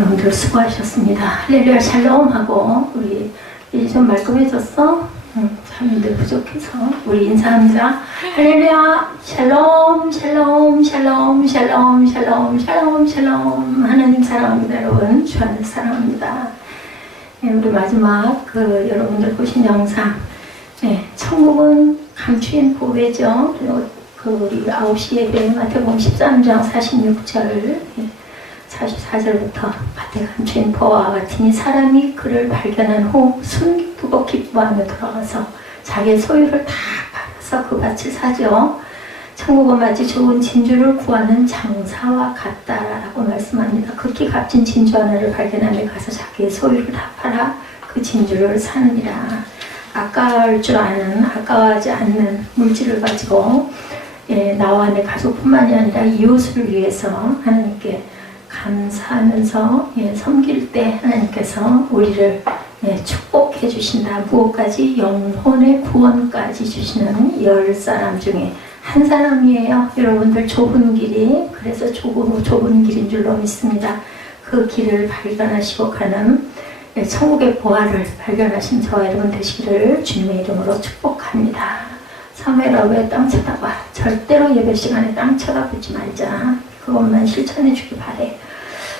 여러분들 수고하셨습니다. 할렐루야 샬롬 하고 우리 이제 좀 말끔해졌어? 사람들 부족해서 우리 인사합니다. 할렐루야 샬롬 샬롬 샬롬 샬롬 샬롬 샬롬 샬롬. 하나님 사랑합니다. 여러분 주 안에서 사랑합니다. 네, 우리 마지막 여러분들 보신 영상, 천국은 감추인 보배죠. 그리고 우리 9시 예배 마태복음 13장 46절 44절부터 밭에 감추인 보화와 같으니 사람이 그를 발견한 후 숨기고 기뻐하며 돌아가서 자기의 소유를 다 팔아서 그 밭을 사죠. 천국은 마치 좋은 진주를 구하는 장사와 같다라고 말씀합니다. 극히 값진 진주 하나를 발견하며 가서 자기의 소유를 다 팔아 그 진주를 사느니라. 아까울 줄 아는, 아까워하지 않는 물질을 가지고 나와 내 가족뿐만이 아니라 이웃을 위해서 하나님께 감사하면서 섬길 때 하나님께서 우리를 축복해 주신다. 무엇까지? 영혼의 구원까지 주시는 10사람 중에 한 사람이에요. 여러분들 좁은 길이 그래서 좁은 길인 줄로 믿습니다. 그 길을 발견하시고 가는 천국의 보화를 발견하신 저와 여러분 되시기를 주님의 이름으로 축복합니다. 사무엘아 왜 땅 쳐다봐? 절대로 예배 시간에 땅 쳐다보지 말자. 그것만 실천해 주기 바래.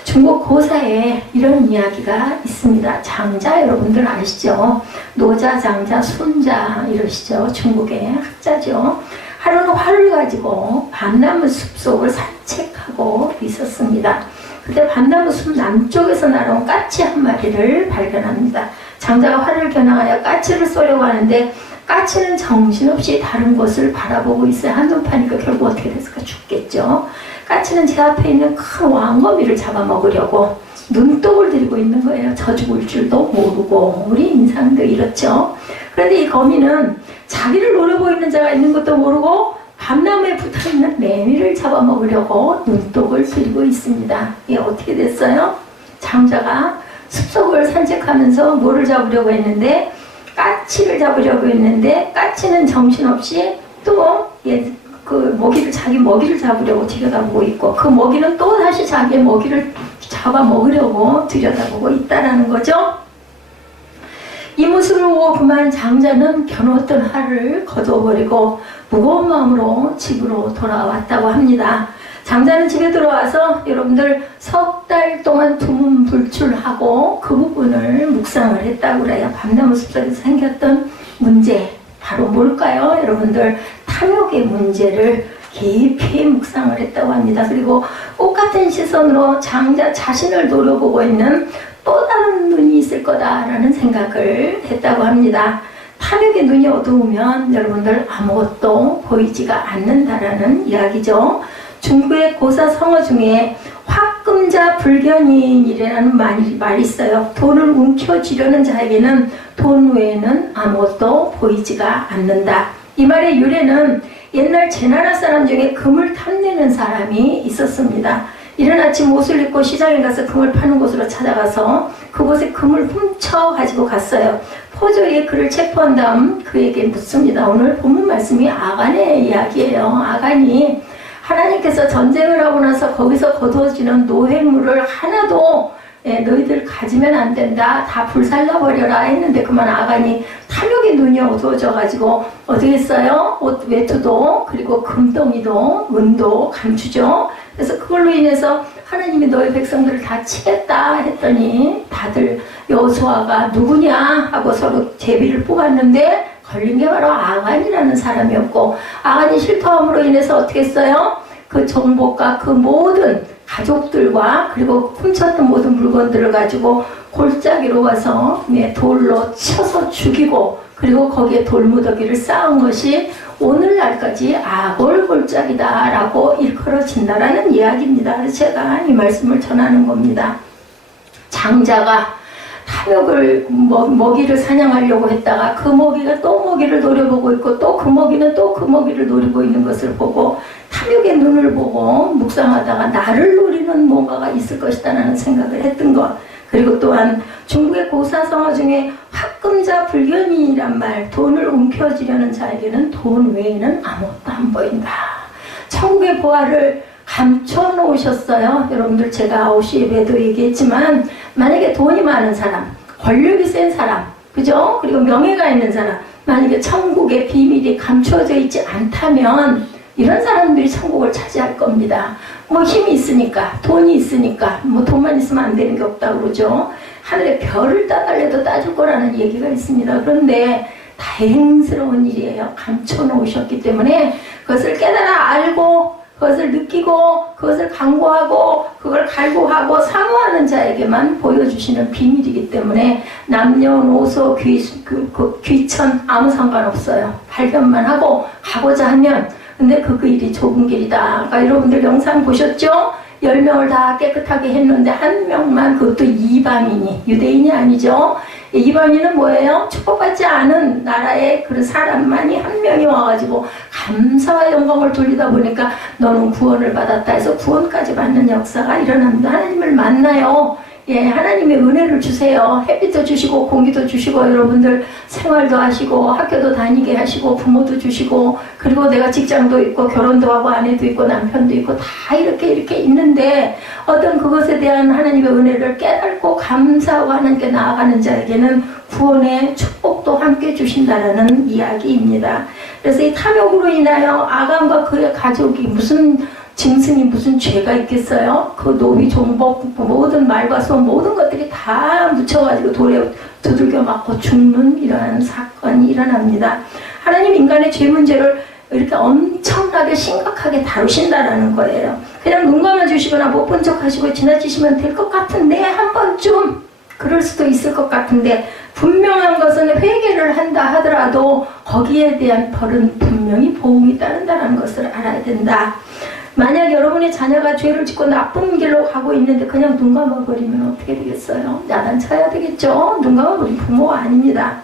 중국 고사에 이런 이야기가 있습니다. 장자 여러분들 아시죠? 노자, 장자, 순자 이러시죠. 중국의 학자죠. 하루는 활을 가지고 밤나무 숲속을 산책하고 있었습니다. 그때 밤나무 숲 남쪽에서 날아온 까치 한 마리를 발견합니다. 장자가 활을 겨냥하여 까치를 쏘려고 하는데 까치는 정신없이 다른 곳을 바라보고 있어요. 한눈 파니까 결국 어떻게 됐을까? 죽겠죠. 까치는 제 앞에 있는 큰 왕거미를 잡아먹으려고 눈독을 들이고 있는 거예요. 저 죽을 줄도 모르고. 우리 인상도 이렇죠. 그런데 이 거미는 자기를 노려보고 있는 자가 있는 것도 모르고 밤나무에 붙어있는 매미를 잡아먹으려고 눈독을 들이고 있습니다. 이게 어떻게 됐어요? 장자가 숲속을 산책하면서 뭐를 잡으려고 했는데 까치를 잡으려고 했는데 까치는 정신없이 또 자기 먹이를 잡으려고 들여다보고 있고 그 먹이는 또 다시 자기의 먹이를 잡아먹으려고 들여다보고 있다라는 거죠. 이 모습을 보고 그만 장자는 겨누었던 활을 거둬버리고 무거운 마음으로 집으로 돌아왔다고 합니다. 장자는 집에 들어와서 여러분들 석 달 동안 두문불출하고 그 부분을 묵상을 했다고 그래요. 밤나무 숲속에서 생겼던 문제 바로 뭘까요? 여러분들 탐욕의 문제를 깊이 묵상을 했다고 합니다. 그리고 똑같은 시선으로 장자 자신을 노려보고 있는 또 다른 눈이 있을 거다라는 생각을 했다고 합니다. 탐욕의 눈이 어두우면 여러분들 아무것도 보이지가 않는다라는 이야기죠. 중국의 고사 성어 중에 화금자 불견인이라는 말이 있어요. 돈을 움켜쥐려는 자에게는 돈 외에는 아무것도 보이지가 않는다. 이 말의 유래는 옛날 제나라 사람 중에 금을 탐내는 사람이 있었습니다. 이른 아침 옷을 입고 시장에 가서 금을 파는 곳으로 찾아가서 그곳에 금을 훔쳐 가지고 갔어요. 포조리에 그를 체포한 다음 그에게 묻습니다. 오늘 본문 말씀이 아간의 이야기예요. 아간이 하나님께서 전쟁을 하고 나서 거기서 거두어지는 노획물을 하나도 너희들 가지면 안 된다. 다 불살라버려라 했는데 그만 아간이 탐욕의 눈이 어두워져 가지고 어떻게 했어요? 옷 외투도 그리고 금덩이도 은도 감추죠. 그래서 그걸로 인해서 하나님이 너희 백성들을 다 치겠다 했더니 다들 여호수아가 누구냐 하고 서로 제비를 뽑았는데 걸린 게 바로 아간이라는 사람이었고 아간이 실토함으로 인해서 어떻게 했어요? 그 정복과 그 모든 가족들과 그리고 훔쳤던 모든 물건들을 가지고 골짜기로 가서 돌로 쳐서 죽이고 그리고 거기에 돌무더기를 쌓은 것이 오늘날까지 아골골짜기다라고 일컬어진다라는 이야기입니다. 그래서 제가 이 말씀을 전하는 겁니다. 장자가 탐욕을 먹이를 사냥하려고 했다가 그 먹이가 또 먹이를 노려보고 있고 또 그 먹이는 또 그 먹이를 노리고 있는 것을 보고 탐욕의 눈을 보고 묵상하다가 나를 노리는 뭔가가 있을 것이다라는 생각을 했던 것. 그리고 또한 중국의 고사성어 중에 화금자 불견인이란 말, 돈을 움켜쥐려는 자에게는 돈 외에는 아무것도 안 보인다. 천국의 보화를 감춰 놓으셨어요. 여러분들 제가 9시 예배도 얘기했지만 만약에 돈이 많은 사람, 권력이 센 사람, 그죠? 그리고 명예가 있는 사람, 만약에 천국의 비밀이 감춰져 있지 않다면 이런 사람들이 천국을 차지할 겁니다. 뭐 힘이 있으니까, 돈이 있으니까, 뭐 돈만 있으면 안 되는 게 없다고 그러죠. 하늘에 별을 따달래도 따줄 거라는 얘기가 있습니다. 그런데 다행스러운 일이에요. 감춰 놓으셨기 때문에 그것을 깨달아 알고 그것을 느끼고 그것을 강구하고 그걸 갈구하고 사모하는 자에게만 보여주시는 비밀이기 때문에 남녀노소 귀천 아무 상관없어요. 발견만 하고 가고자 하면. 근데 그 일이 좁은 길이다. 그러니까 여러분들 영상 보셨죠? 10명을 다 깨끗하게 했는데 한 명만, 그것도 이방인이, 유대인이 아니죠. 이방인은 뭐예요? 축복받지 않은 나라의 그런 사람만이 한 명이 와가지고 감사와 영광을 돌리다 보니까 너는 구원을 받았다 해서 구원까지 받는 역사가 일어납니다. 하나님을 만나요. 예, 하나님의 은혜를 주세요. 햇빛도 주시고 공기도 주시고 여러분들 생활도 하시고 학교도 다니게 하시고 부모도 주시고 그리고 내가 직장도 있고 결혼도 하고 아내도 있고 남편도 있고 다 이렇게 있는데 어떤 그것에 대한 하나님의 은혜를 깨닫고 감사하고 하나님께 나아가는 자에게는 구원의 축복도 함께 주신다는 이야기입니다. 그래서 이 탐욕으로 인하여 아간과 그의 가족이 무슨 짐승이 무슨 죄가 있겠어요? 그 노비, 종복, 모든 말과 소음 모든 것들이 다 묻혀가지고 돌에 두들겨 맞고 죽는 이러한 사건이 일어납니다. 하나님 인간의 죄 문제를 이렇게 엄청나게 심각하게 다루신다라는 거예요. 그냥 눈 감아주시거나 못 본 척 하시고 지나치시면 될 것 같은데 한 번쯤 그럴 수도 있을 것 같은데 분명한 것은 회개를 한다 하더라도 거기에 대한 벌은 분명히 보응이 따른다는 것을 알아야 된다. 만약 여러분의 자녀가 죄를 짓고 나쁜 길로 가고 있는데 그냥 눈 감아버리면 어떻게 되겠어요? 야단쳐야 되겠죠? 눈 감아버린 부모가 아닙니다.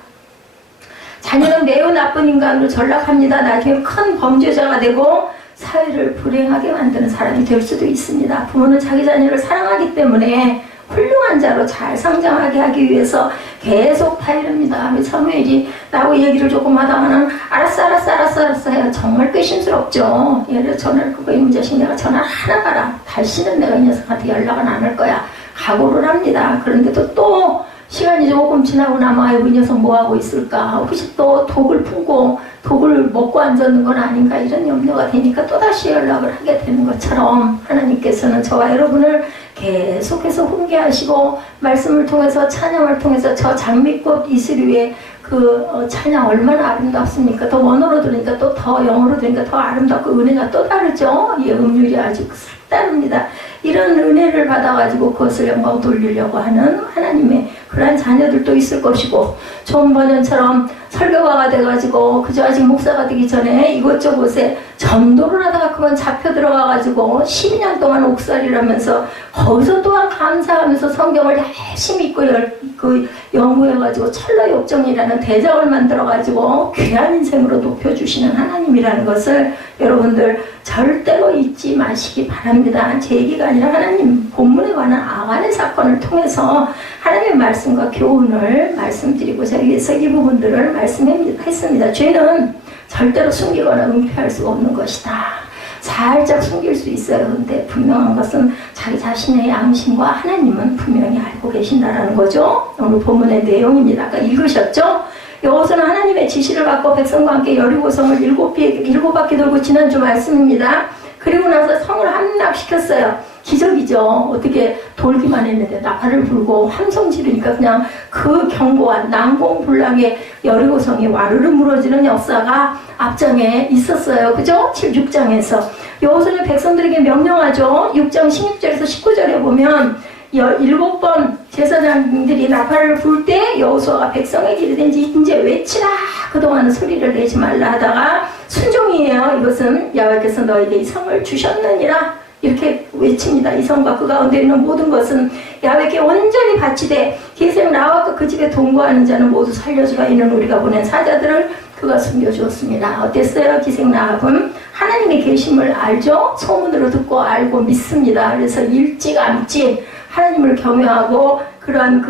자녀는 매우 나쁜 인간으로 전락합니다. 나중에 큰 범죄자가 되고 사회를 불행하게 만드는 사람이 될 수도 있습니다. 부모는 자기 자녀를 사랑하기 때문에 훌륭한 자로 잘 성장하게 하기 위해서 계속 타이릅니다. 사무엘이 나하고 얘기를 조금 하다가는 알았어 해요. 정말 꾀심스럽죠. 예를 들어 전화를 끄고 이 자식 내가 전화를 하나 가라. 다시는 내가 이 녀석한테 연락은 안 할 거야. 각오를 합니다. 그런데도 또 시간이 조금 지나고 나면 아이고 이 녀석 뭐하고 있을까. 혹시 또 독을 품고 독을 먹고 앉았는 건 아닌가 이런 염려가 되니까 또다시 연락을 하게 되는 것처럼 하나님께서는 저와 여러분을 계속해서 훈계하시고 말씀을 통해서 찬양을 통해서 저 장미꽃 이슬 위에 찬양 얼마나 아름답습니까? 더 원어로 들으니까 또 더 영어로 들으니까 더 아름답고 은혜가 또 다르죠? 예, 음률이 아주 색다릅니다. 이런 은혜를 받아가지고 그것을 영광 돌리려고 하는 하나님의 그러한 자녀들도 있을 것이고 좋은 번연처럼 설교가가 돼가지고 그저 아직 목사가 되기 전에 이곳저곳에 전도를 하다가 그만 잡혀 들어가가지고 12년 동안 옥살이라면서 거기서 또한 감사하면서 성경을 열심히 읽고 연구해가지고 철로역정이라는 대작을 만들어가지고 귀한 인생으로 높여주시는 하나님이라는 것을 여러분들 절대로 잊지 마시기 바랍니다. 제 얘기가 아니라 하나님 본문에 관한 아간의 사건을 통해서 하나님의 말씀과 교훈을 말씀드리고자 위해서 이 부분들을 말씀했습니다. 죄는 절대로 숨기거나 은폐할 수가 없는 것이다. 살짝 숨길 수 있어요. 근데 분명한 것은 자기 자신의 양심과 하나님은 분명히 알고 계신다라는 거죠. 오늘 본문의 내용입니다. 아까 읽으셨죠? 여호수아는 하나님의 지시를 받고 백성과 함께 여리고성을 7바퀴 돌고 지난주 말씀입니다. 그리고 나서 성을 함락시켰어요. 기적이죠. 어떻게 돌기만 했는데 나팔을 불고 함성 지르니까 그냥 그 견고한 난공불락의 여리고성이 와르르 무너지는 역사가 앞장에 있었어요. 그죠? 6장에서 여호수아는 백성들에게 명령하죠. 6장 16절에서 19절에 보면 7번 제사장들이 나팔을 불 때 여호수아가 백성에게 이르든지 이제 외치라. 그동안 소리를 내지 말라 하다가 순종이에요. 이것은 야훼께서 너에게 이 성을 주셨느니라. 이렇게 외칩니다. 이 성과 그 가운데 있는 모든 것은 야훼께 온전히 바치되 기생 나와서 그 집에 동거하는 자는 모두 살려주라. 이는 우리가 보낸 사자들을 그가 숨겨주었습니다. 어땠어요? 기생 나합은 하나님의 계심을 알죠? 소문으로 듣고 알고 믿습니다. 그래서 일찌감치 하나님을 경외하고 그러한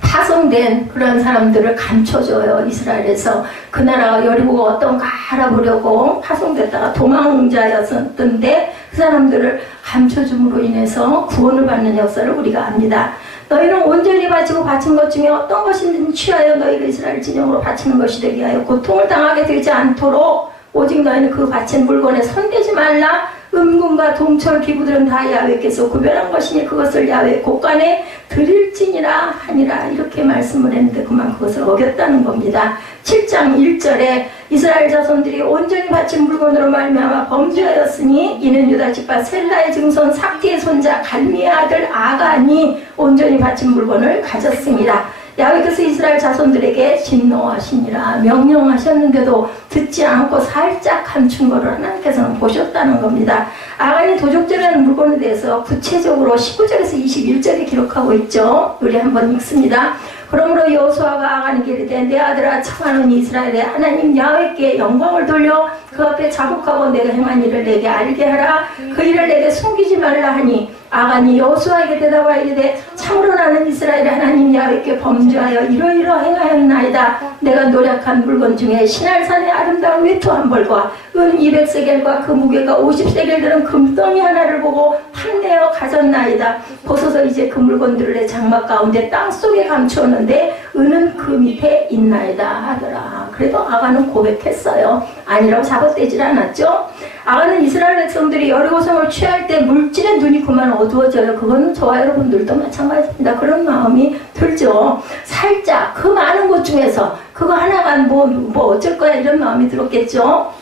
파송된 그런 사람들을 감춰줘요. 이스라엘에서. 그 나라가 여리고가 어떤가 알아보려고 파송됐다가 도망자였었던데 그 사람들을 감춰줌으로 인해서 구원을 받는 역사를 우리가 압니다. 너희는 온전히 바치고 바친 것 중에 어떤 것이든 취하여 너희가 이스라엘 진영으로 바치는 것이 되게 하여 고통을 당하게 되지 않도록 오직 너희는 그 바친 물건에 손대지 말라. 음금과 동철 기구들은 다 야훼께서 구별한 것이니 그것을 야훼 곳간에 드릴지니라 하니라. 이렇게 말씀을 했는데 그만 그것을 어겼다는 겁니다. 7장 1절에 이스라엘 자손들이 온전히 바친 물건으로 말미암아 범죄하였으니 이는 유다 지파 셀라의 증손 삭디의 손자 갈미의 아들 아간이 온전히 바친 물건을 가졌습니다. 야훼께서 이스라엘 자손들에게 진노하시니라 명령하셨는데도 듣지 않고 살짝 감춘 것을 하나님께서는 보셨다는 겁니다. 아간이 도적질하는 물건에 대해서 구체적으로 19절에서 21절에 기록하고 있죠. 우리 한번 읽습니다. 그러므로 여호수아가 아간에게 이르되 내 아들아 청하노니 이스라엘의 하나님 야훼께 영광을 돌려 그 앞에 자복하고 내가 행한 일을 내게 알게 하라. 그 일을 내게 숨기지 말라 하니 아간이 여호수아에게 대답하여 이르되 참으로 나는 이스라엘의 하나님 야훼께 범죄하여 이러이러 행하였나이다. 내가 노력한 물건 중에 시날산의 아름다운 외투 한 벌과 은 200세겔과 그 무게가 50세겔 되는 금덩이 하나를 보고 탐내어 가졌나이다. 보소서 이제 그 물건들을 내 장막 가운데 땅속에 감추었는데 은은 그 밑에 있나이다 하더라. 그래도 아간은 고백했어요. 아니라고 잡아떼질 않았죠. 아간은 이스라엘 백성들이 여리고성을 취할 때 물질의 눈이 그만 어두워져요. 그건 저와 여러분들도 마찬가지입니다. 그런 마음이 들죠. 살짝 그 많은 것 중에서 그거 하나가 뭐 어쩔 거야 이런 마음이 들었겠죠.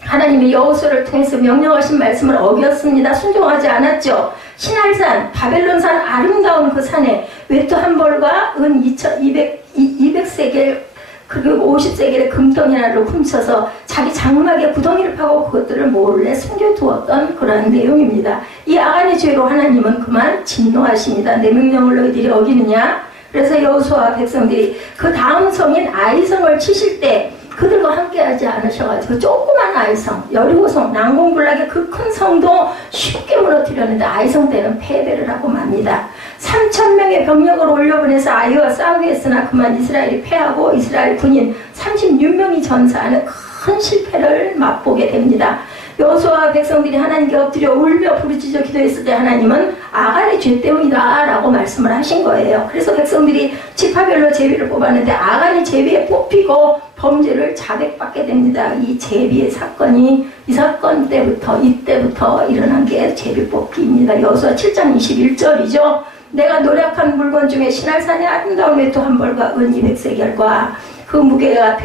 하나님이 여호수아를 통해서 명령하신 말씀을 어겼습니다. 순종하지 않았죠. 시날산 바벨론산 아름다운 그 산에 외투 한 벌과 은 200세겔 그리고 50세겔의 금덩이 하나를 훔쳐서 자기 장막에 구덩이를 파고 그것들을 몰래 숨겨두었던 그러한 내용입니다. 이 아간의 죄로 하나님은 그만 진노하십니다. 내 명령을 너희들이 어기느냐? 그래서 여호수아 백성들이 그 다음 성인 아이성을 치실 때 그들과 함께하지 않으셔가지고 조그만 아이성, 여리고성, 난공불락의 그 큰 성도 쉽게 무너뜨렸는데 아이성 때는 패배를 하고 맙니다. 3,000명의 병력을 올려보내서 아이와 싸우게 했으나 그만 이스라엘이 패하고 이스라엘 군인 36명이 전사하는 큰 실패를 맛보게 됩니다. 여호수아와 백성들이 하나님께 엎드려 울며 부르짖어 기도했을 때 하나님은 아간의 죄 때문이다 라고 말씀을 하신 거예요. 그래서 백성들이 지파별로 제비를 뽑았는데 아간이 제비에 뽑히고 범죄를 자백받게 됩니다. 이 제비의 사건이 이 사건 때부터 이때부터 일어난 게 제비 뽑기입니다. 여호수아 7장 21절이죠. 내가 노력한 물건 중에 시날산의 아름다운 외투 한 벌과 은 200세겔과 그 무게가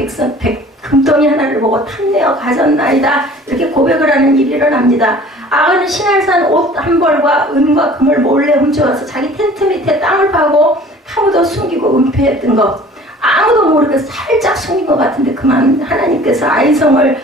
금덩이 하나를 보고 탐내어 가졌나이다. 이렇게 고백을 하는 일이 일어납니다. 아간은 시날산 옷 한 벌과 은과 금을 몰래 훔쳐와서 자기 텐트 밑에 땅을 파고 파묻어 숨기고 은폐했던 것. 아무도 모르게 살짝 숨긴 것 같은데 그만 하나님께서 아이성을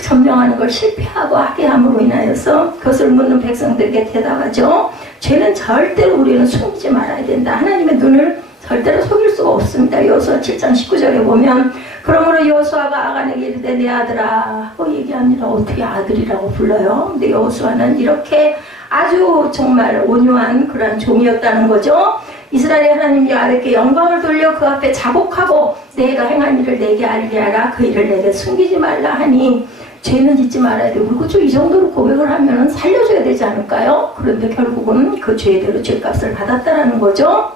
점령하는 걸 실패하고 하게 함으로 인하여서 그것을 묻는 백성들에게 대답하죠. 죄는 절대로 우리는 숨기지 말아야 된다. 하나님의 눈을 절대로 속일 수가 없습니다. 여호수아 7장 19절에 보면 그러므로 여호수아가 아간에게 이르되 내 아들아 얘기합니다. 어떻게 아들이라고 불러요? 근데 여호수아는 이렇게 아주 정말 온유한 그런 종이었다는 거죠. 이스라엘의 하나님 야훼께 영광을 돌려 그 앞에 자복하고 내가 행한 일을 내게 알게 하라. 그 일을 내게 숨기지 말라 하니 죄는 짓지 말아야 되고 그렇죠. 이 정도로 고백을 하면 살려줘야 되지 않을까요? 그런데 결국은 그 죄대로 죄값을 받았다라는 거죠.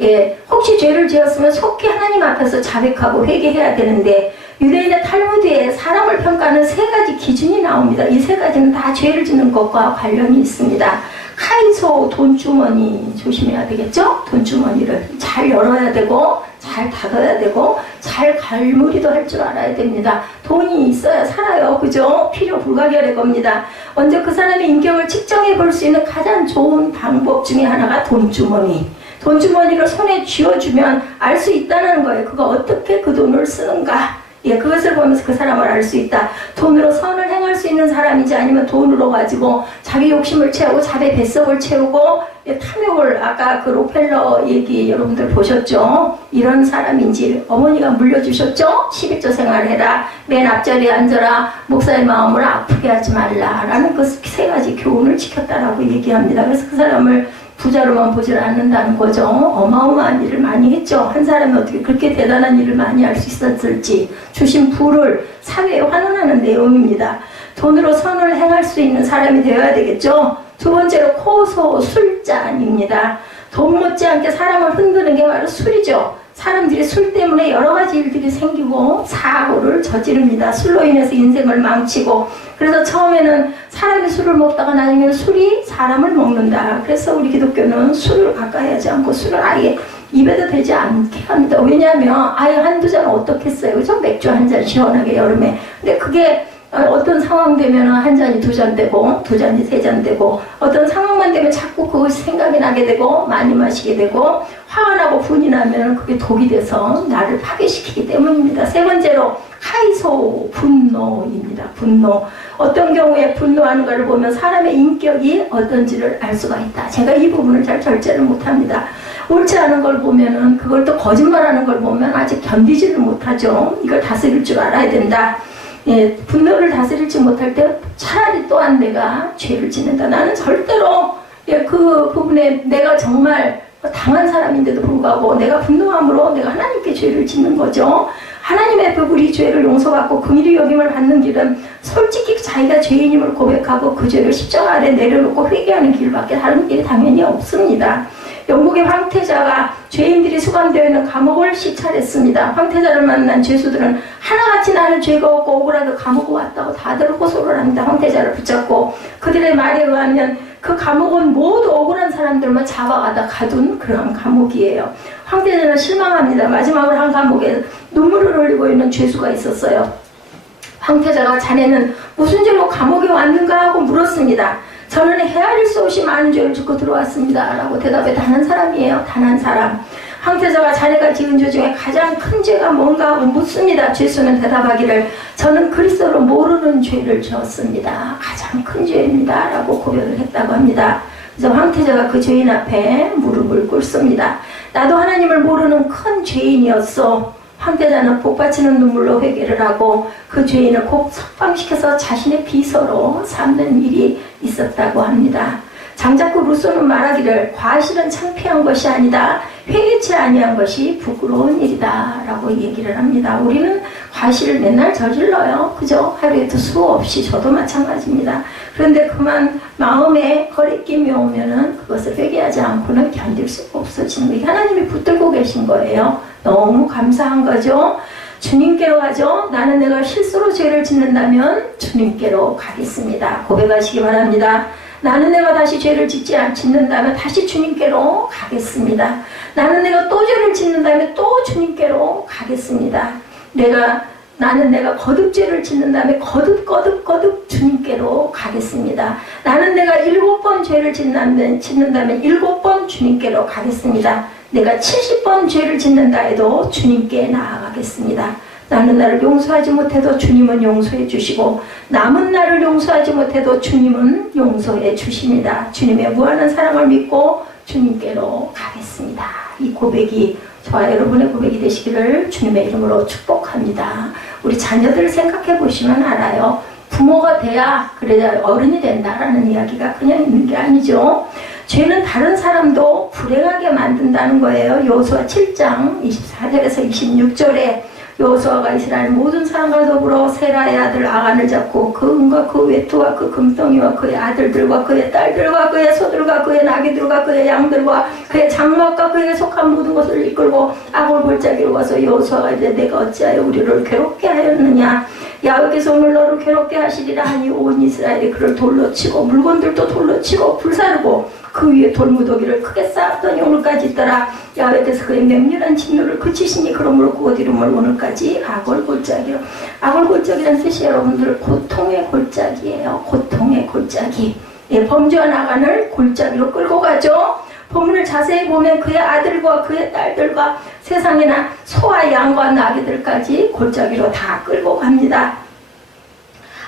예, 혹시 죄를 지었으면 속히 하나님 앞에서 자백하고 회개해야 되는데 유대인의 탈무드에 사람을 평가하는 세 가지 기준이 나옵니다. 이 세 가지는 다 죄를 짓는 것과 관련이 있습니다. 카이소 돈주머니 조심해야 되겠죠? 돈주머니를 잘 열어야 되고 잘 닫아야 되고 잘 갈무리도 할 줄 알아야 됩니다. 돈이 있어야 살아요. 그죠? 필요 불가결의 겁니다. 먼저 그 사람의 인격을 측정해 볼 수 있는 가장 좋은 방법 중에 하나가 돈주머니. 돈주머니를 손에 쥐어주면 알 수 있다는 거예요. 그가 어떻게 그 돈을 쓰는가. 예, 그것을 보면서 그 사람을 알 수 있다. 돈으로 선을 행할 수 있는 사람인지 아니면 돈으로 가지고 자기 욕심을 채우고 자기 뱃속을 채우고 예, 탐욕을 아까 그 로펠러 얘기 여러분들 보셨죠? 이런 사람인지 어머니가 물려주셨죠? 11조 생활해라. 맨 앞자리에 앉아라. 목사의 마음을 아프게 하지 말라. 라는 그 세 가지 교훈을 지켰다라고 얘기합니다. 그래서 그 사람을 부자로만 보질 않는다는 거죠. 어마어마한 일을 많이 했죠. 한 사람이 어떻게 그렇게 대단한 일을 많이 할 수 있었을지 주신 부를 사회에 환원하는 내용입니다. 돈으로 선을 행할 수 있는 사람이 되어야 되겠죠. 두 번째로 고소술잔입니다. 돈 못지않게 사람을 흔드는 게 바로 술이죠. 사람들이 술 때문에 여러 가지 일들이 생기고 사고를 저지릅니다. 술로 인해서 인생을 망치고, 그래서 처음에는 사람이 술을 먹다가 나중에는 술이 사람을 먹는다. 그래서 우리 기독교는 술을 가까이 하지 않고 술을 아예 입에도 대지 않게 합니다. 왜냐하면 아예 한두 잔 어떻겠어요. 그죠? 맥주 한 잔 시원하게 여름에. 근데 그게 어떤 상황 되면 한 잔이 두 잔 되고, 두 잔이 세 잔 되고, 어떤 상황만 되면 자꾸 그것이 생각이 나게 되고, 많이 마시게 되고, 화가 나고 분이 나면 그게 독이 돼서 나를 파괴시키기 때문입니다. 세 번째로 하이소, 분노입니다. 분노. 어떤 경우에 분노하는가를 보면 사람의 인격이 어떤지를 알 수가 있다. 제가 이 부분을 잘 절제를 못합니다. 옳지 않은 걸 보면은, 그걸 또 거짓말하는 걸 보면 아직 견디지를 못하죠. 이걸 다스릴 줄 알아야 된다. 예, 분노를 다스리지 못할 때 차라리 또한 내가 죄를 짓는다. 나는 절대로 그 부분에 내가 정말 당한 사람인데도 불구하고 내가 분노함으로 내가 하나님께 죄를 짓는 거죠. 하나님의 앞에 우리 죄를 용서받고 긍휼히 여김을 받는 길은 솔직히 자기가 죄인임을 고백하고 그 죄를 십자가 아래 내려놓고 회개하는 길밖에 다른 길이 당연히 없습니다. 영국의 황태자가 죄인들이 수감되어 있는 감옥을 시찰했습니다. 황태자를 만난 죄수들은 하나같이 나는 죄가 없고 억울하게 감옥에 왔다고 다들 호소를 합니다. 황태자를 붙잡고 그들의 말에 의하면 그 감옥은 모두 억울한 사람들만 잡아가다 가둔 그런 감옥이에요. 황태자는 실망합니다. 마지막으로 한 감옥에 눈물을 흘리고 있는 죄수가 있었어요. 황태자가 자네는 무슨 죄로 감옥에 왔는가 하고 물었습니다. 저는 헤아릴 수 없이 많은 죄를 짓고 들어왔습니다 라고 대답해. 단 한 사람이에요. 단 한 사람. 황태자가 자네가 지은 죄 중에 가장 큰 죄가 뭔가 하고 묻습니다. 죄수는 대답하기를 저는 그리스도를 모르는 죄를 지었습니다. 가장 큰 죄입니다 라고 고백을 했다고 합니다. 그래서 황태자가 그 죄인 앞에 무릎을 꿇습니다. 나도 하나님을 모르는 큰 죄인이었어. 황태자는 복받치는 눈물로 회개를 하고 그 죄인을 곧 석방시켜서 자신의 비서로 삼는 일이 있었다고 합니다. 장자크 루소는 말하기를 과실은 창피한 것이 아니다. 회개치 아니한 것이 부끄러운 일이다 라고 얘기를 합니다. 우리는 과실을 맨날 저질러요. 그죠? 하루에도 수없이 저도 마찬가지입니다. 그런데 그만 마음에 거리낌이 오면은 그것을 회개하지 않고는 견딜 수가 없어지는 거예요. 하나님이 붙들고 계신 거예요. 너무 감사한 거죠. 주님께로 가죠. 나는 내가 실수로 죄를 짓는다면 주님께로 가겠습니다. 고백하시기 바랍니다. 나는 내가 다시 죄를 짓는다면 다시 주님께로 가겠습니다. 나는 내가 또 죄를 짓는다면 또 주님께로 가겠습니다. 나는 내가 거듭 죄를 짓는다면 거듭 주님께로 가겠습니다. 나는 내가 7번 죄를 짓는다면 7번 주님께로 가겠습니다. 내가 70번 죄를 짓는다 해도 주님께 나아가겠습니다. 나는 나를 용서하지 못해도 주님은 용서해 주시고 남은 나를 용서하지 못해도 주님은 용서해 주십니다. 주님의 무한한 사랑을 믿고 주님께로 가겠습니다. 이 고백이 저와 여러분의 고백이 되시기를 주님의 이름으로 축복합니다. 우리 자녀들 생각해 보시면 알아요. 부모가 돼야 그래야 어른이 된다라는 이야기가 그냥 있는 게 아니죠. 죄는 다른 사람도 불행하게 만든다는 거예요. 여호수아 7장 24절에서 26절에 여호수아가 이스라엘 모든 사람과 더불어 세라의 아들 아간을 잡고 그 은과 그 외투와 그 금덩이와 그의 아들들과 그의 딸들과 그의 소들과 그의 나귀들과 그의 양들과 그의 장막과 그에게 속한 모든 것을 이끌고 아골 골짜기로 와서 여호수아가 이제 내가 어찌하여 우리를 괴롭게 하였느냐 야훼께서 오늘 너를 괴롭게 하시리라 하니 온 이스라엘이 그를 돌로 치고 물건들도 돌로 치고 불사르고 그 위에 돌무더기를 크게 쌓았더니 오늘까지 있더라. 야훼께서 그의 맹렬한 진노를 그치시니 그러므로 그곳 이름을 오늘까지 아골 골짜기로. 아골 골짜기라는 뜻이 여러분들 고통의 골짜기예요. 고통의 골짜기. 예, 범죄한 아간을 골짜기로 끌고 가죠. 본문을 자세히 보면 그의 아들과 그의 딸들과 세상에나 소와 양과 나귀들까지 골짜기로 다 끌고 갑니다.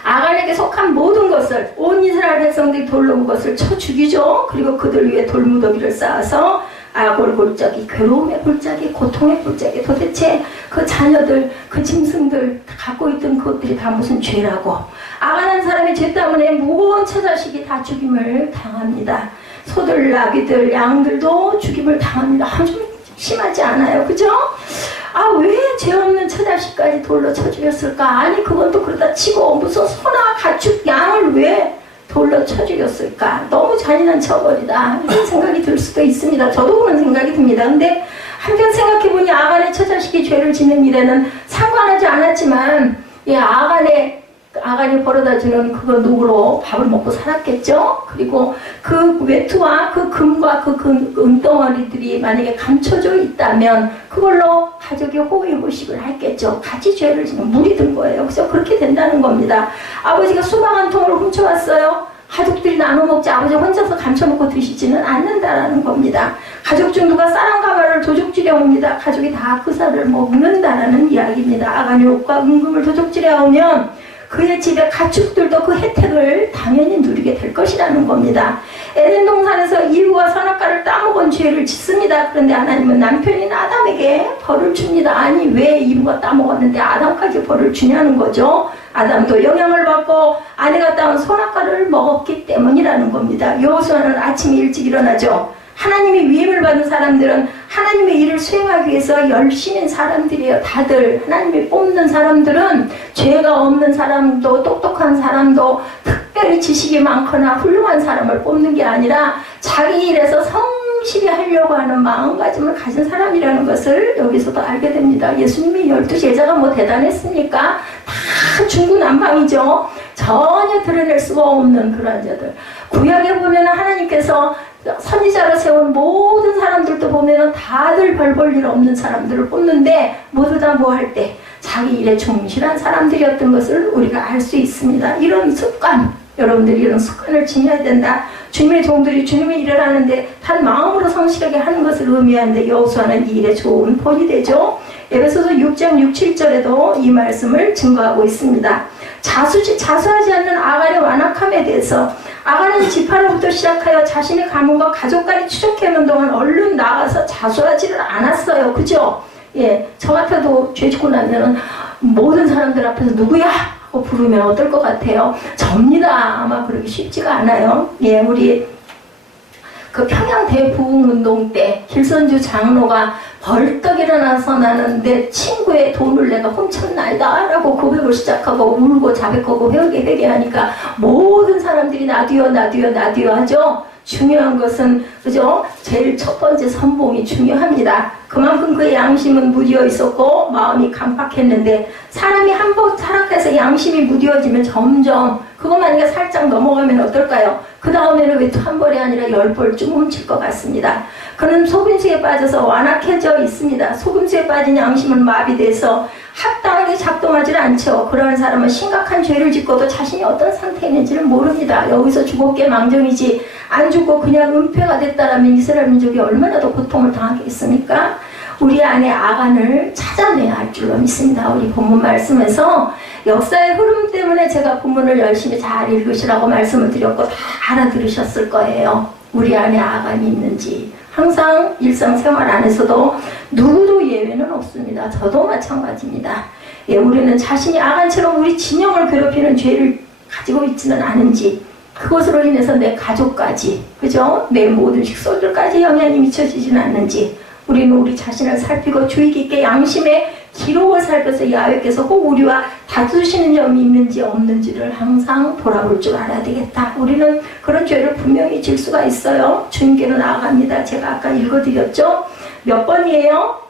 아간에게 속한 모든 것을 온 이스라엘 백성들이 돌로 그것을 쳐 죽이죠. 그리고 그들 위에 돌무더기를 쌓아서 아골 골짜기, 괴로움의 골짜기, 고통의 골짜기. 도대체 그 자녀들, 그 짐승들 갖고 있던 그것들이 다 무슨 죄라고. 아간한 사람의 죄 때문에 무거운 처자식이 다 죽임을 당합니다. 소들, 나귀들, 양들도 죽임을 당합니다. 아주 심하지 않아요? 그죠? 아, 왜 죄 없는 처자식까지 돌로 쳐 죽였을까? 아니, 그건 또 그러다 치고 무슨 소나 가축, 양을 왜 돌로 쳐 죽였을까? 너무 잔인한 처벌이다. 이런 생각이 들 수도 있습니다. 저도 그런 생각이 듭니다. 근데 한편 생각해보니 아간의 처자식이 죄를 짓는 일에는 상관하지 않았지만, 예, 아간이 벌어다주는 그거 누구로 밥을 먹고 살았겠죠? 그리고 그 외투와 그 금과 그 은덩어리들이 만약에 감춰져 있다면 그걸로 가족이 호의호식을 했겠죠. 같이 죄를 지는 물이 든 거예요. 그래서 그렇게 된다는 겁니다. 아버지가 수박 한 통을 훔쳐왔어요. 가족들이 나눠 먹지 아버지 혼자서 감춰먹고 드시지는 않는다라는 겁니다. 가족 중 누가 쌀 한 가마를 도둑질해 옵니다. 가족이 다 그 쌀을 먹는다라는 이야기입니다. 아간이 옷과 은금을 도둑질해 오면 그의 집의 가축들도 그 혜택을 당연히 누리게 될 것이라는 겁니다. 에덴 동산에서 이브가 선악과를 따먹은 죄를 짓습니다. 그런데 하나님은 남편인 아담에게 벌을 줍니다. 아니, 왜 이브가 따먹었는데 아담까지 벌을 주냐는 거죠. 아담도 영향을 받고 아내가 따온 선악과를 먹었기 때문이라는 겁니다. 여호수아는 아침에 일찍 일어나죠. 하나님의 위임을 받은 사람들은 하나님의 일을 수행하기 위해서 열심인 사람들이에요. 다들 하나님이 뽑는 사람들은 죄가 없는 사람도 똑똑한 사람도 특별히 지식이 많거나 훌륭한 사람을 뽑는 게 아니라 자기 일에서 성실히 하려고 하는 마음가짐을 가진 사람이라는 것을 여기서도 알게 됩니다. 예수님이 12제자가 뭐 대단했습니까? 다 중구난방이죠. 전혀 드러낼 수가 없는 그런 자들. 구약에 보면 하나님께서 선지자로 세운 모든 사람들도 보면 다들 별 볼 일 없는 사람들을 뽑는데 모두 다 뭐 할 때 자기 일에 충실한 사람들이었던 것을 우리가 알 수 있습니다. 이런 습관, 여러분들이 이런 습관을 지녀야 된다. 주님의 종들이 주님의 일을 하는데 단 마음으로 성실하게 하는 것을 의미하는데 여호수아는 이 일에 좋은 본이 되죠. 에베소서 6장 6, 7절에도 이 말씀을 증거하고 있습니다. 자수하지 않는 아간의 완악함에 대해서 아간은 지파로부터 시작하여 자신의 가문과 가족까지 추적해오는 동안 얼른 나가서 자수하지를 않았어요. 그죠? 예, 저 같아도 죄 짓고 나면은 모든 사람들 앞에서 누구야? 하고 부르면 어떨 것 같아요? 접니다. 아마 그러기 쉽지가 않아요. 예, 우리 그 평양 대부흥운동 때 길선주 장로가 벌떡 일어나서 나는 내 친구의 돈을 내가 훔쳤나이다 라고 고백을 시작하고 울고 자백하고 회개하니까 모든 사람들이 나도요 하죠. 중요한 것은 그죠? 제일 첫 번째 선봉이 중요합니다. 그만큼 그의 양심은 무디어 있었고 마음이 강팍했는데 사람이 한 번 타락해서 양심이 무디어지면 점점 그거 만약에 살짝 넘어가면 어떨까요? 그 다음에는 외투 한 벌이 아니라 10벌쯤 훔칠 것 같습니다. 그는 속임수에 빠져서 완악해져 있습니다. 속임수에 빠진 양심은 마비돼서 합당하게 작동하지 않죠. 그러한 사람은 심각한 죄를 짓고도 자신이 어떤 상태에 있는지를 모릅니다. 여기서 죽었게 망정이지 안 죽고 그냥 은폐가 됐다라면 이스라엘 민족이 얼마나 더 고통을 당하겠습니까? 우리 안에 아간을 찾아내야 할 줄로 믿습니다. 우리 본문 말씀에서 역사의 흐름 때문에 제가 본문을 열심히 잘 읽으시라고 말씀을 드렸고 다 알아들으셨을 거예요. 우리 안에 아간이 있는지. 항상 일상생활 안에서도 누구도 예외는 없습니다. 저도 마찬가지입니다. 예, 우리는 자신이 아간처럼 우리 진영을 괴롭히는 죄를 가지고 있지는 않은지 그것으로 인해서 내 가족까지 그죠? 내 모든 식솔들까지 영향이 미쳐지지는 않는지 우리는 우리 자신을 살피고 주의 깊게 양심의 기록을 살펴서 야훼께서 꼭 우리와 다투시는 점이 있는지 없는지를 항상 돌아볼 줄 알아야 되겠다. 우리는 그런 죄를 분명히 질 수가 있어요. 주님께로 나아갑니다. 제가 아까 읽어드렸죠? 몇 번이에요?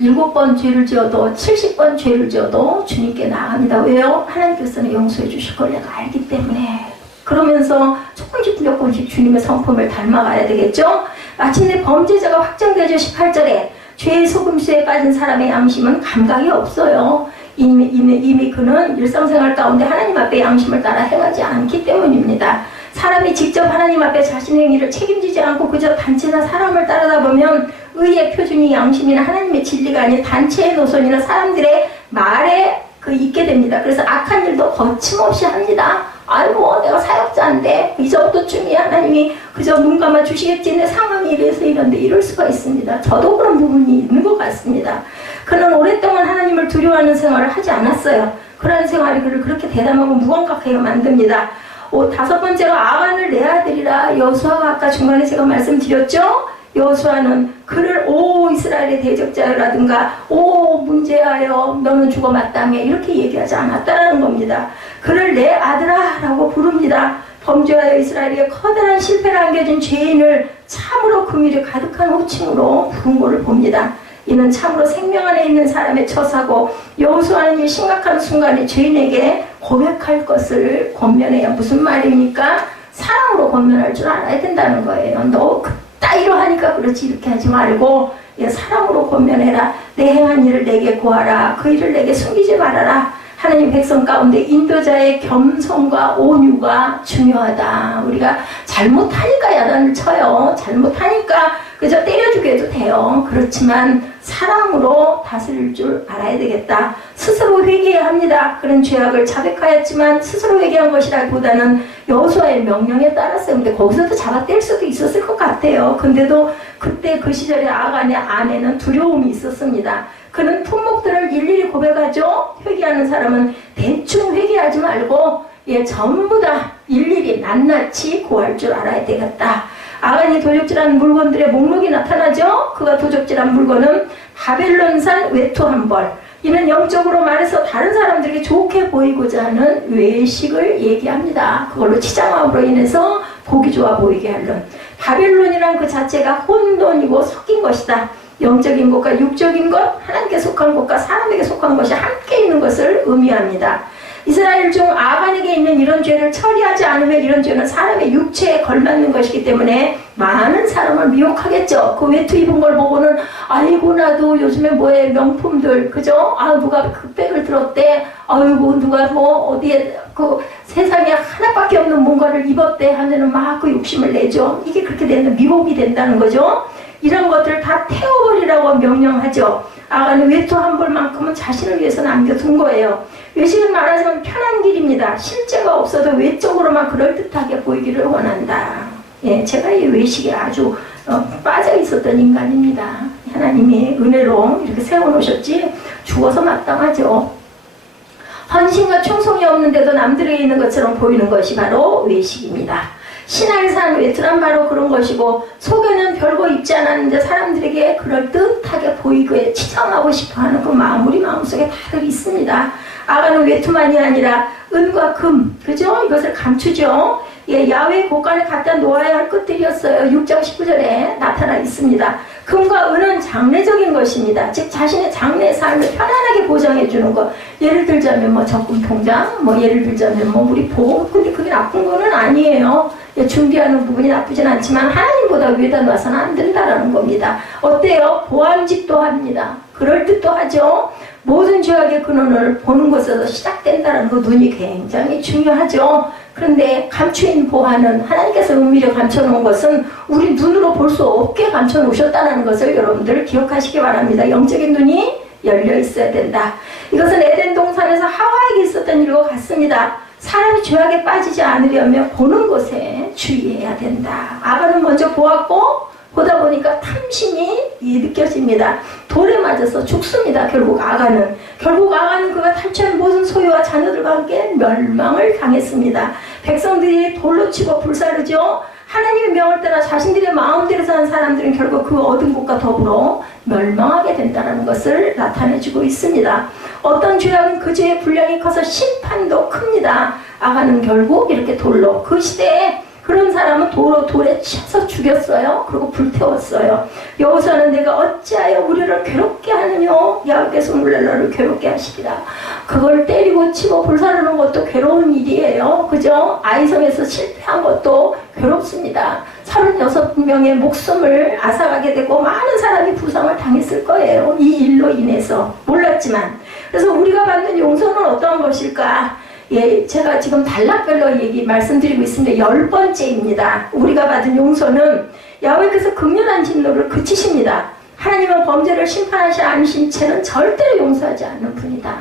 7번 죄를 지어도 70번 죄를 지어도 주님께 나아갑니다. 왜요? 하나님께서는 용서해 주실 걸 내가 알기 때문에. 그러면서 조금씩 주님의 성품을 닮아가야 되겠죠? 마침내 범죄자가 확정되죠. 18절에 죄의 속임수에 빠진 사람의 양심은 감각이 없어요. 이미 그는 일상생활 가운데 하나님 앞에 양심을 따라 행하지 않기 때문입니다. 사람이 직접 하나님 앞에 자신의 행위를 책임지지 않고 그저 단체나 사람을 따르다 보면 의의 표준이 양심이나 하나님의 진리가 아닌 단체의 노선이나 사람들의 말에 있게 됩니다. 그래서 악한 일도 거침없이 합니다. 아이고 내가 사역자인데 이 정도쯤이야 하나님이 그저 눈 감아 주시겠지 내 상황이 이래서 이런데 이럴 수가 있습니다. 저도 그런 부분이 있는 것 같습니다. 그는 오랫동안 하나님을 두려워하는 생활을 하지 않았어요. 그런 생활이 그를 그렇게 대담하고 무감각하게 만듭니다. 다섯 번째로 아간을 내 아들이라. 여호수아가 아까 중간에 제가 말씀드렸죠. 여호수아는 그를 오 이스라엘의 대적자라든가 오 문제하여 너는 죽어 마땅해 이렇게 얘기하지 않았다라는 겁니다. 그를 내 아들아 라고 부릅니다. 범죄하여 이스라엘에게 커다란 실패를 안겨준 죄인을 참으로 긍휼이 가득한 호칭으로 부른 것을 봅니다. 이는 참으로 생명 안에 있는 사람의 처사고, 여호수아는 이 심각한 순간에 죄인에게 고백할 것을 권면해요. 무슨 말입니까? 사랑으로 권면할 줄 알아야 된다는 거예요. 너 따위로 하니까 그렇지 이렇게 하지 말고 사랑으로 권면해라. 내 행한 일을 내게 고하라. 그 일을 내게 숨기지 말아라. 하나님 백성 가운데 인도자의 겸손과 온유가 중요하다. 우리가 잘못하니까 야단을 쳐요. 잘못하니까 그저 때려주게 해도 돼요. 그렇지만 사랑으로 다스릴 줄 알아야 되겠다. 스스로 회개해야 합니다. 그런 죄악을 자백하였지만 스스로 회개한 것이라기보다는 여호수아의 명령에 따랐어요. 근데 거기서도 잡아뗄 수도 있었을 것 같아요. 근데도 그때 그 시절에 아간의 아내는 두려움이 있었습니다. 그는 품목들을 일일이 고백하죠. 회개하는 사람은 대충 회개하지 말고 전부 다 일일이 낱낱이 고할 줄 알아야 되겠다. 아간이 도적질한 물건들의 목록이 나타나죠. 그가 도적질한 물건은 바벨론산 외투 한 벌. 이는 영적으로 말해서 다른 사람들에게 좋게 보이고자 하는 외식을 얘기합니다. 그걸로 치장함으로 인해서 보기 좋아 보이게 하는. 바벨론이란 그 자체가 혼돈이고 섞인 것이다. 영적인 것과 육적인 것, 하나님께 속한 것과 사람에게 속한 것이 함께 있는 것을 의미합니다. 이스라엘 중 아간에게 있는 이런 죄를 처리하지 않으면 이런 죄는 사람의 육체에 걸맞는 것이기 때문에 많은 사람을 미혹하겠죠. 그 외투 입은 걸 보고는 아이고 나도 요즘에 뭐에 명품들 그죠? 누가 그 백을 들었대. 아이고 누가 뭐 어디에 그 세상에 하나밖에 없는 뭔가를 입었대 하면은 막 그 욕심을 내죠. 이게 그렇게 되는 미혹이 된다는 거죠. 이런 것들을 다 태워버리라고 명령하죠. 아간은 외투 한 벌만큼은 자신을 위해서 남겨둔 거예요. 외식은 말하자면 편한 길입니다. 실제가 없어도 외적으로만 그럴듯하게 보이기를 원한다. 제가 이 외식에 아주 빠져 있었던 인간입니다. 하나님이 은혜로 이렇게 세워놓으셨지 죽어서 마땅하죠. 헌신과 충성이 없는데도 남들에게 있는 것처럼 보이는 것이 바로 외식입니다. 신앙산 외투란 바로 그런 것이고, 속에는 별거 입지 않았는데 사람들에게 그럴듯하게 보이고 치장하고 싶어하는 그 마음 우리 마음속에 다들 있습니다. 아간은 외투만이 아니라 은과 금, 그죠? 이것을 감추죠. 야외 곳간에 갖다 놓아야 할 것들이었어요. 6장 19절에 나타나 있습니다. 금과 은은 장래적인 것입니다. 즉 자신의 장래 삶을 편안하게 보장해 주는 것. 예를 들자면 뭐 적금 통장, 예를 들자면 우리 보험. 근데 그게 나쁜 거는 아니에요. 준비하는 부분이 나쁘진 않지만 하나님보다 위에다 놔서는 안 된다라는 겁니다. 어때요? 보암직도 합니다. 그럴듯도 하죠. 모든 죄악의 근원을 보는 것에서 시작된다는 그 눈이 굉장히 중요하죠. 그런데 감추인 보화는 하나님께서 은밀히 감춰놓은 것은 우리 눈으로 볼 수 없게 감춰놓으셨다는 것을 여러분들 기억하시기 바랍니다. 영적인 눈이 열려 있어야 된다. 이것은 에덴 동산에서 하와에게 있었던 일과 같습니다. 사람이 죄악에 빠지지 않으려면 보는 것에 주의해야 된다. 아간은 먼저 보았고 보다 보니까 탐심이 느껴집니다. 돌에 맞아서 죽습니다. 결국 아간은 그가 탈취한 모든 소유와 자녀들과 함께 멸망을 당했습니다. 백성들이 돌로 치고 불사르죠. 하나님의 명을 따라 자신들의 마음대로 사는 사람들은 결국 그 얻은 것과 더불어 멸망하게 된다는 것을 나타내주고 있습니다. 어떤 죄악은 그 죄의 분량이 커서 심판도 큽니다. 아간은 결국 이렇게 돌로, 그 시대에 그런 사람은 돌에 쳐서 죽였어요. 그리고 불태웠어요. 여호수아는 내가 어찌하여 우리를 괴롭게 하느뇨? 야훼께서 오늘날 너를 괴롭게 하시리라. 그걸 때리고 치고 불사르는 것도 괴로운 일이에요. 그죠? 아이성에서 실패한 것도 괴롭습니다. 36명의 목숨을 앗아가게 되고 많은 사람이 부상을 당했을 거예요. 이 일로 인해서. 몰랐지만. 그래서 우리가 받는 용서는 어떠한 것일까? 제가 지금 단락별로 말씀드리고 있습니다. 10번째입니다. 우리가 받은 용서는 야훼께서 극렬한 진노를 그치십니다. 하나님은 범죄를 심판하지 않으신 채는 절대로 용서하지 않는 분이다.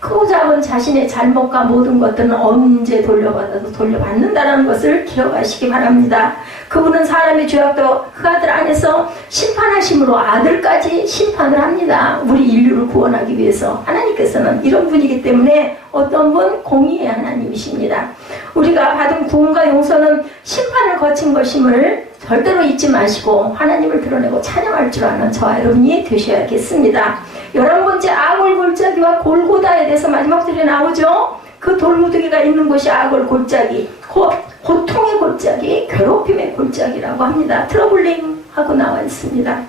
크고 작은 자신의 잘못과 모든 것들은 언제 돌려받아도 돌려받는다는 것을 기억하시기 바랍니다. 그분은 사람의 죄악도 그 아들 안에서 심판하심으로 아들까지 심판을 합니다. 우리 인류를 구원하기 위해서. 하나님께서는 이런 분이기 때문에 어떤 분? 공의의 하나님이십니다. 우리가 받은 구원과 용서는 심판을 거친 것임을 절대로 잊지 마시고 하나님을 드러내고 찬양할 줄 아는 저와 여러분이 되셔야겠습니다. 11번째 아골 골짜기와 골고다에 대해서 마지막 절에 나오죠. 그 돌무더기가 있는 곳이 아골 골짜기, 고통의 골짜기, 괴롭힘의 골짜기라고 합니다. 트러블링 하고 나와 있습니다.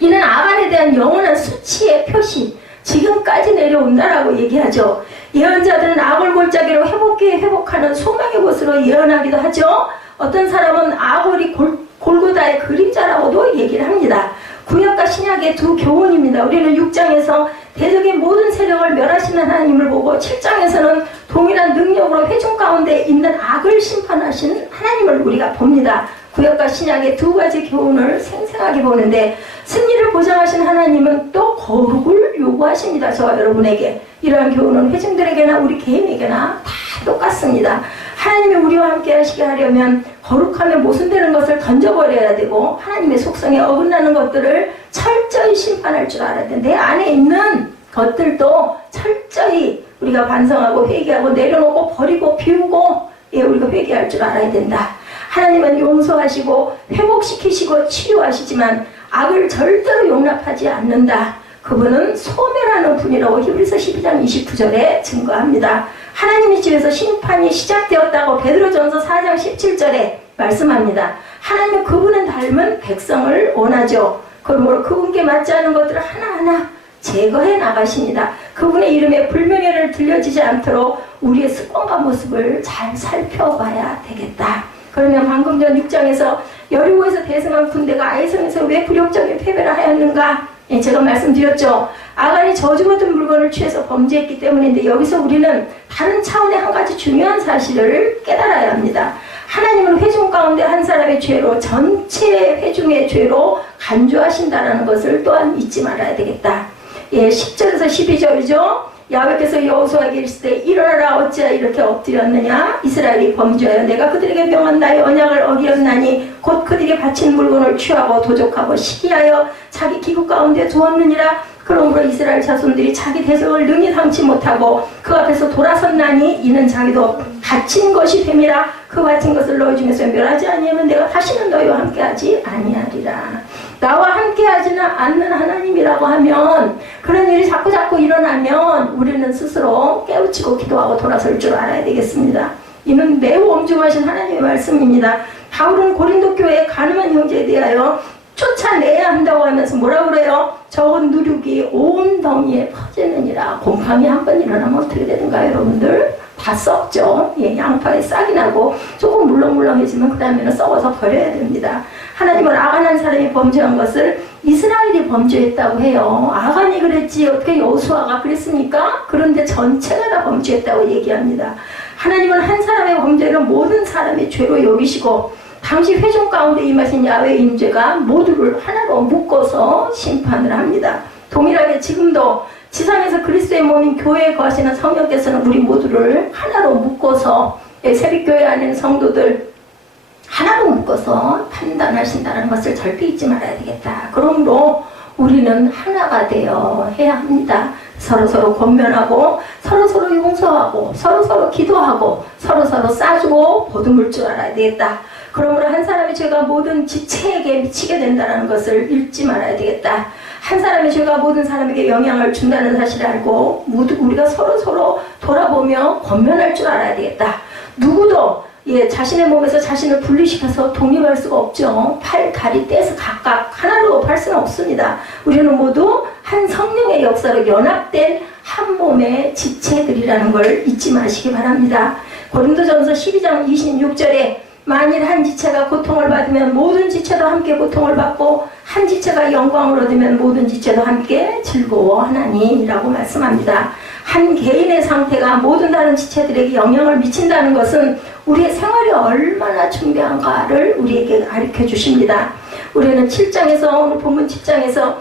이는 아간에 대한 영원한 수치의 표시, 지금까지 내려온다라고 얘기하죠. 예언자들은 아골 골짜기로 회복하는 소망의 곳으로 예언하기도 하죠. 어떤 사람은 아골이 골고다의 그림자라고도 얘기를 합니다. 구약과 신약의 두 교훈입니다. 우리는 6장에서 대적의 모든 세력을 멸하시는 하나님을 보고 7장에서는 동일한 능력으로 회중 가운데 있는 악을 심판하신 하나님을 우리가 봅니다. 구약과 신약의 두 가지 교훈을 생생하게 보는데 승리를 보장하신 하나님은 또 거룩을 요구하십니다. 저와 여러분에게. 이러한 교훈은 회중들에게나 우리 개인에게나 다 똑같습니다. 하나님이 우리와 함께 하시게 하려면 거룩하며 모순되는 것을 던져버려야 되고 하나님의 속성에 어긋나는 것들을 철저히 심판할 줄 알아야 돼. 내 안에 있는 것들도 철저히 우리가 반성하고 회개하고 내려놓고 버리고 비우고 우리가 회개할 줄 알아야 된다. 하나님은 용서하시고 회복시키시고 치유하시지만 악을 절대로 용납하지 않는다. 그분은 소멸하는 분이라고 히브리서 12장 29절에 증거합니다. 하나님의 집에서 심판이 시작되었다고 베드로전서 4장 17절에 말씀합니다. 하나님은 그분은 닮은 백성을 원하죠. 그러므로 그분께 맞지 않은 것들을 하나하나 제거해 나가십니다. 그분의 이름에 불명예를 들려지지 않도록 우리의 습관과 모습을 잘 살펴봐야 되겠다. 그러면 방금 전 6장에서 여리고에서 대승한 군대가 아이성에서 왜 굴욕적인 패배를 하였는가? 제가 말씀드렸죠. 아간이 저주받은 물건을 취해서 범죄했기 때문인데 여기서 우리는 다른 차원의 한 가지 중요한 사실을 깨달아야 합니다. 하나님은 회중 가운데 한 사람의 죄로 전체 회중의 죄로 간주하신다는 것을 또한 잊지 말아야 되겠다. 10절에서 12절이죠. 야훼께서 여호수아에게 이르시되 일어나라 어찌하여 이렇게 엎드렸느냐. 이스라엘이 범죄하여 내가 그들에게 명한 나의 언약을 어기었나니 곧 그들에게 바친 물건을 취하고 도적하고 시기하여 자기 기국 가운데 두었느니라. 그러므로 이스라엘 자손들이 자기 대적을 능히 당치 못하고 그 앞에서 돌아섰나니 이는 자기도 바친 것이 됨이라. 그 바친 것을 너희 중에서 멸하지 아니하면 내가 다시는 너희와 함께하지 아니하리라. 나와 함께하지는 않는 하나님이라고 하면 그런 일이 자꾸 일어나면 우리는 스스로 깨우치고 기도하고 돌아설 줄 알아야 되겠습니다. 이는 매우 엄중하신 하나님의 말씀입니다. 바울은 고린도 교회의 가늠한 형제에 대하여 쫓아내야 한다고 하면서 뭐라 그래요? 적은 누룩이 온 덩이에 퍼지느니라. 곰팡이 한번 일어나면 어떻게 되는가요, 여러분들? 다 썩죠. 양파에 싹이 나고 조금 물렁물렁해지면 그 다음에는 썩어서 버려야 됩니다. 하나님은 아간한 사람이 범죄한 것을 이스라엘이 범죄했다고 해요. 아간이 그랬지 어떻게 여호수아가 그랬습니까? 그런데 전체가 다 범죄했다고 얘기합니다. 하나님은 한 사람의 범죄를 모든 사람의 죄로 여기시고 당시 회중 가운데 임하신 야훼의 임재가 모두를 하나로 묶어서 심판을 합니다. 동일하게 지금도 지상에서 그리스도의 몸인 교회에 거하시는 성령께서는 우리 모두를 하나로 묶어서 새벽교회 안에 있는 성도들 하나로 묶어서 판단하신다는 것을 절대 잊지 말아야 되겠다. 그러므로 우리는 하나가 되어 해야 합니다. 서로서로 권면하고 서로서로 용서하고 서로서로 기도하고 서로서로 싸주고 보듬을 줄 알아야 되겠다. 그러므로 한 사람의 죄가 모든 지체에게 미치게 된다는 것을 잊지 말아야 되겠다. 한 사람의 죄가 모든 사람에게 영향을 준다는 사실을 알고 모두 우리가 서로서로 돌아보며 권면할 줄 알아야 되겠다. 누구도 자신의 몸에서 자신을 분리시켜서 독립할 수가 없죠. 팔, 다리 떼서 각각 하나로 할 수는 없습니다. 우리는 모두 한 성령의 역사로 연합된 한 몸의 지체들이라는 걸 잊지 마시기 바랍니다. 고린도전서 12장 26절에 만일 한 지체가 고통을 받으면 모든 지체도 함께 고통을 받고 한 지체가 영광을 얻으면 모든 지체도 함께 즐거워하나니라고 말씀합니다. 한 개인의 상태가 모든 다른 지체들에게 영향을 미친다는 것은 우리의 생활이 얼마나 중요한가를 우리에게 가르쳐 주십니다. 우리는 7장에서 오늘 본문 7장에서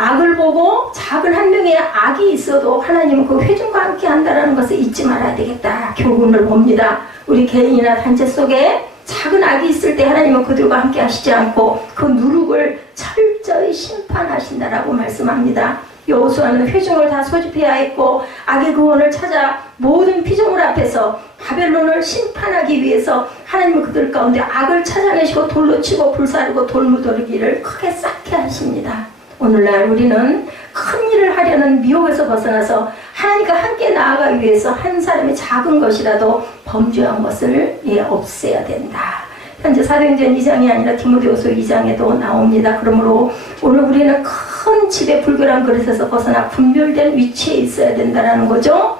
악을 보고 작은 한 명의 악이 있어도 하나님은 그 회중과 함께 한다는 것을 잊지 말아야 되겠다. 교훈을 봅니다. 우리 개인이나 단체 속에 작은 악이 있을 때 하나님은 그들과 함께 하시지 않고 그 누룩을 철저히 심판하신다라고 말씀합니다. 여호수아는 회중을 다 소집해야 했고 악의 근원을 찾아 모든 피조물 앞에서 바벨론을 심판하기 위해서 하나님은 그들 가운데 악을 찾아내시고 돌로 치고 불사르고 돌무더기를 크게 쌓게 하십니다. 오늘날 우리는 큰 일을 하려는 미혹에서 벗어나서 하나님과 함께 나아가기 위해서 한 사람의 작은 것이라도 범죄한 것을 없애야 된다. 현재 사도행전 2장이 아니라 디모데후서 2장에도 나옵니다. 그러므로 오늘 우리는 큰 집의 불결한 그릇에서 벗어나 분별된 위치에 있어야 된다는 거죠.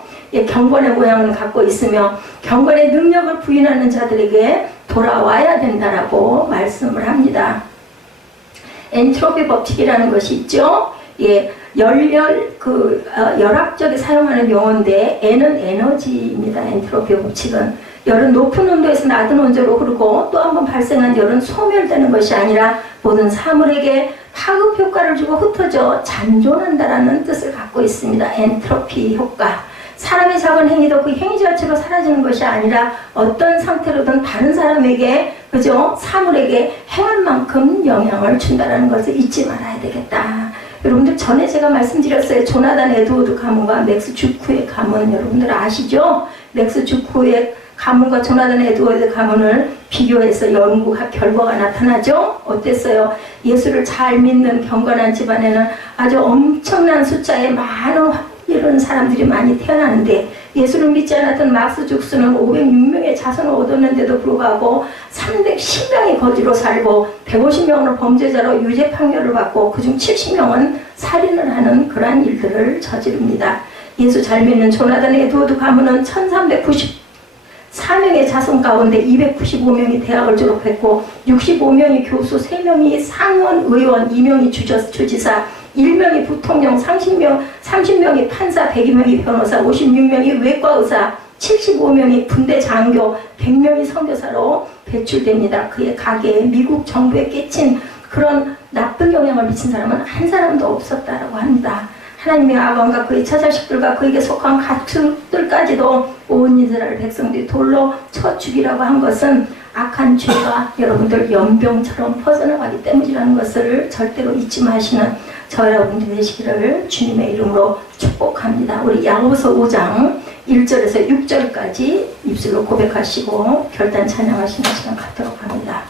경건의 모양을 갖고 있으며 경건의 능력을 부인하는 자들에게 돌아와야 된다라고 말씀을 합니다. 엔트로피 법칙이라는 것이 있죠. 열학적에 사용하는 용어인데 N은 에너지입니다. 엔트로피 법칙은 열은 높은 온도에서 낮은 온도로 흐르고 또 한 번 발생한 열은 소멸되는 것이 아니라 모든 사물에게 파급 효과를 주고 흩어져 잔존한다라는 뜻을 갖고 있습니다. 엔트로피 효과. 사람의 작은 행위도 그 행위 자체로 사라지는 것이 아니라 어떤 상태로든 다른 사람에게 사물에게 행할 만큼 영향을 준다는 것을 잊지 말아야 되겠다. 여러분들 전에 제가 말씀드렸어요. 조나단 에드워드 가문과 맥스 주크의 가문 여러분들 아시죠? 맥스 주크의 가문과 조나단 에드워드 가문을 비교해서 연구가 결과가 나타나죠. 어땠어요? 예수를 잘 믿는 경건한 집안에는 아주 엄청난 숫자의 많은 이런 사람들이 많이 태어나는데 예수를 믿지 않았던 막스 죽스는 506명의 자손을 얻었는데도 불구하고 310명이 거지로 살고 150명은 범죄자로 유죄 판결을 받고 그중 70명은 살인을 하는 그러한 일들을 저지릅니다. 예수 잘 믿는 조나단 에드워드 가문은 1394명의 자손 가운데 295명이 대학을 졸업했고 65명이 교수, 3명이 상원 의원, 2명이 주지사, 1명이 부통령, 30명이 판사, 102명이 변호사, 56명이 외과의사, 75명이 군대 장교, 100명이 선교사로 배출됩니다. 그의 가게에 미국 정부에 깨친 그런 나쁜 영향을 미친 사람은 한 사람도 없었다라고 합니다. 하나님의 아방과 그의 처자식들과 그에게 속한 가축들까지도 온 이스라엘 백성들이 돌로 쳐 죽이라고 한 것은 악한 죄가 여러분들 연병처럼 퍼져나가기 때문이라는 것을 절대로 잊지 마시는 저 여러분들 되시기를 주님의 이름으로 축복합니다. 우리 야고보서 5장 1절에서 6절까지 입술로 고백하시고 결단 찬양하시는 시간 갖도록 합니다.